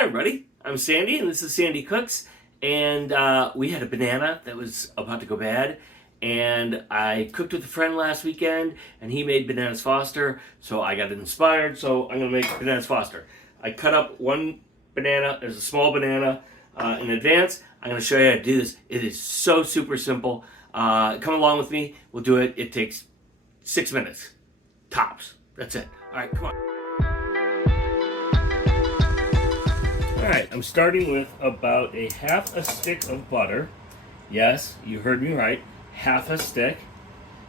Hi everybody, I'm Sandy and this is Sandi Cooks, and we had a banana that was about to go bad, and I cooked with a friend last weekend and he made bananas Foster, so I got inspired, so I'm going to make bananas Foster. I cut up one banana, there's a small banana in advance. I'm going to show you how to do this. It is so super simple. Come along with me, we'll do it. It takes 6 minutes, tops. That's it. Alright, come on. Alright, I'm starting with about half a stick of butter. Yes, you heard me right. Half a stick.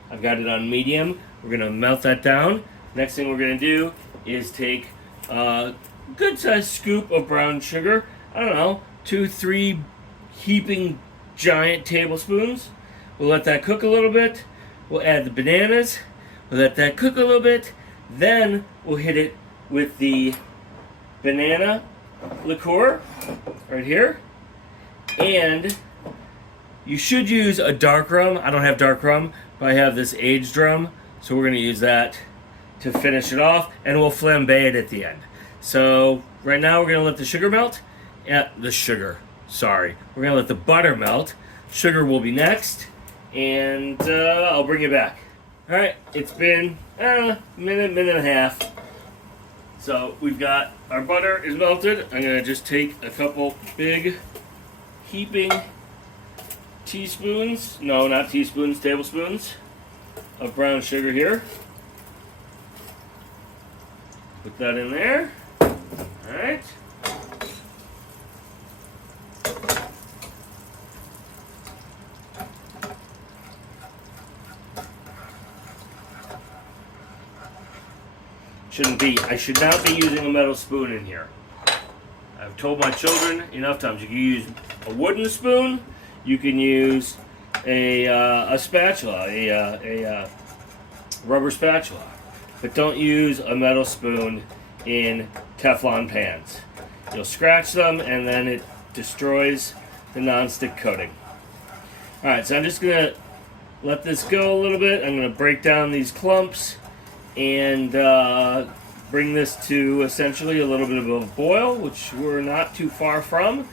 I've got it on medium. We're going to melt that down. Next thing we're going to do is take a good sized scoop of brown sugar. I don't know, 2-3 heaping giant tablespoons. We'll let that cook a little bit. We'll add the bananas. We'll let that cook a little bit. Then we'll hit it with the banana liqueur right here, and you should use a dark rum. I don't have dark rum, but I have this aged rum, so we're going to use that to finish it off, and we'll flambe it at the end. So right now we're going to let the sugar melt. We're going to let the butter melt. Sugar will be next, and I'll bring it back. Alright, it's been a minute and a half. So we've got our butter is melted. I'm going to just take a couple big heaping tablespoons of brown sugar here. Put that in there. Alright. I should not be using a metal spoon in here. I've told my children enough times, you can use a wooden spoon, you can use a spatula, a rubber spatula, but don't use a metal spoon in Teflon pans. You'll scratch them and then it destroys the nonstick coating. Alright, so I'm just going to let this go a little bit. I'm going to break down these clumps and bring this to essentially a little bit of a boil, which we're not too far from,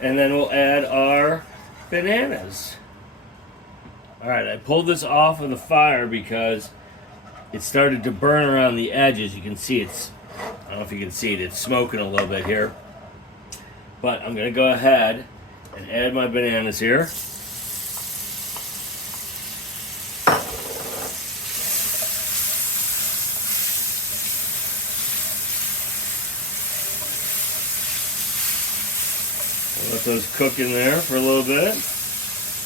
and then we'll add our bananas. Alright, I pulled this off of the fire because it started to burn around the edges. You can see I don't know if you can see it, it's smoking a little bit here. But I'm going to go ahead and add my bananas here. Let those cook in there for a little bit.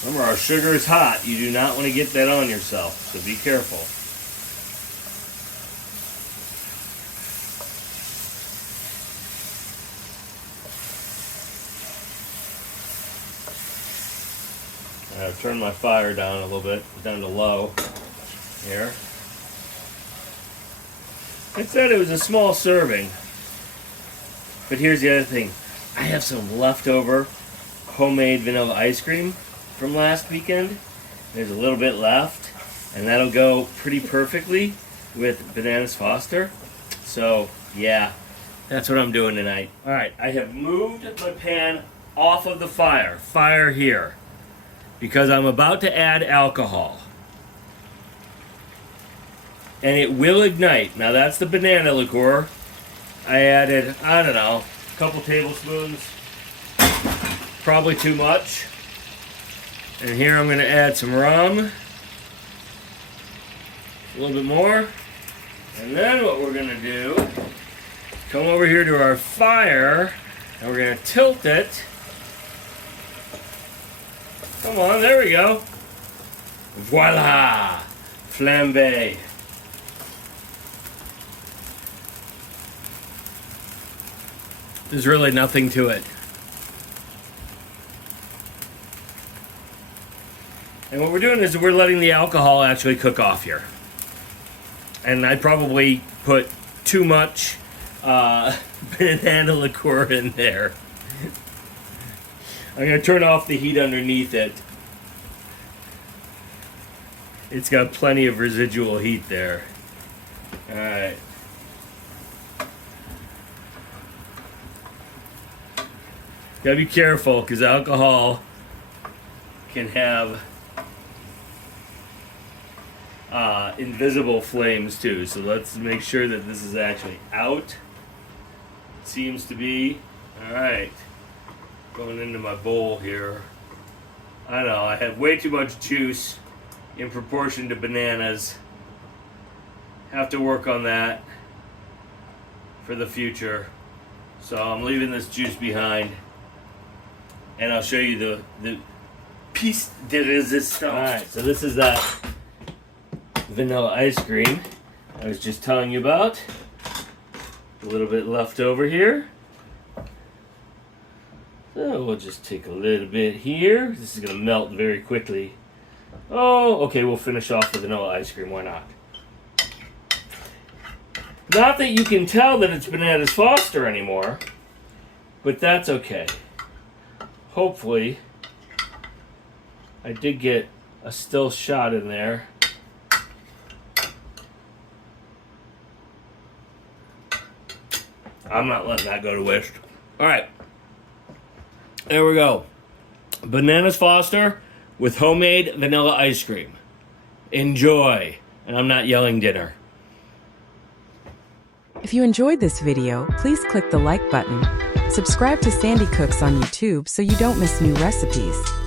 Remember, our sugar is hot. You do not want to get that on yourself, so be careful. I've turned my fire down a little bit, down to low here. I said it was a small serving, but here's the other thing. I have some leftover homemade vanilla ice cream from last weekend. There's a little bit left, and that'll go pretty perfectly with bananas Foster. So, yeah, that's what I'm doing tonight. Alright, I have moved my pan off of the fire here, because I'm about to add alcohol. And it will ignite. Now that's the banana liqueur. I added, I don't know, a couple tablespoons, probably too much. And here I'm going to add some rum, a little bit more. And then what we're going to do, come over here to our fire, and we're going to tilt it. Come on, there we go. Voila! Flambe. There's really nothing to it. And what we're doing is we're letting the alcohol actually cook off here. And I probably put too much banana liqueur in there. I'm going to turn off the heat underneath it. It's got plenty of residual heat there. Alright. Gotta be careful because alcohol can have invisible flames too. So let's make sure that this is actually out. It seems to be. Alright. Going into my bowl here. I know, I have way too much juice in proportion to bananas. Have to work on that for the future. So I'm leaving this juice behind. And I'll show you the piece de resistance. Alright, so this is that vanilla ice cream I was just telling you about. A little bit left over here. So we'll just take a little bit here. This is going to melt very quickly. Oh, okay, we'll finish off the vanilla ice cream. Why not? Not that you can tell that it's Bananas Foster anymore, but that's okay. Hopefully, I did get a still shot in there. I'm not letting that go to waste. All right. There we go. Bananas Foster with homemade vanilla ice cream. Enjoy. And I'm not yelling dinner. If you enjoyed this video, please click the like button. Subscribe to Sandi Cooks on YouTube so you don't miss new recipes.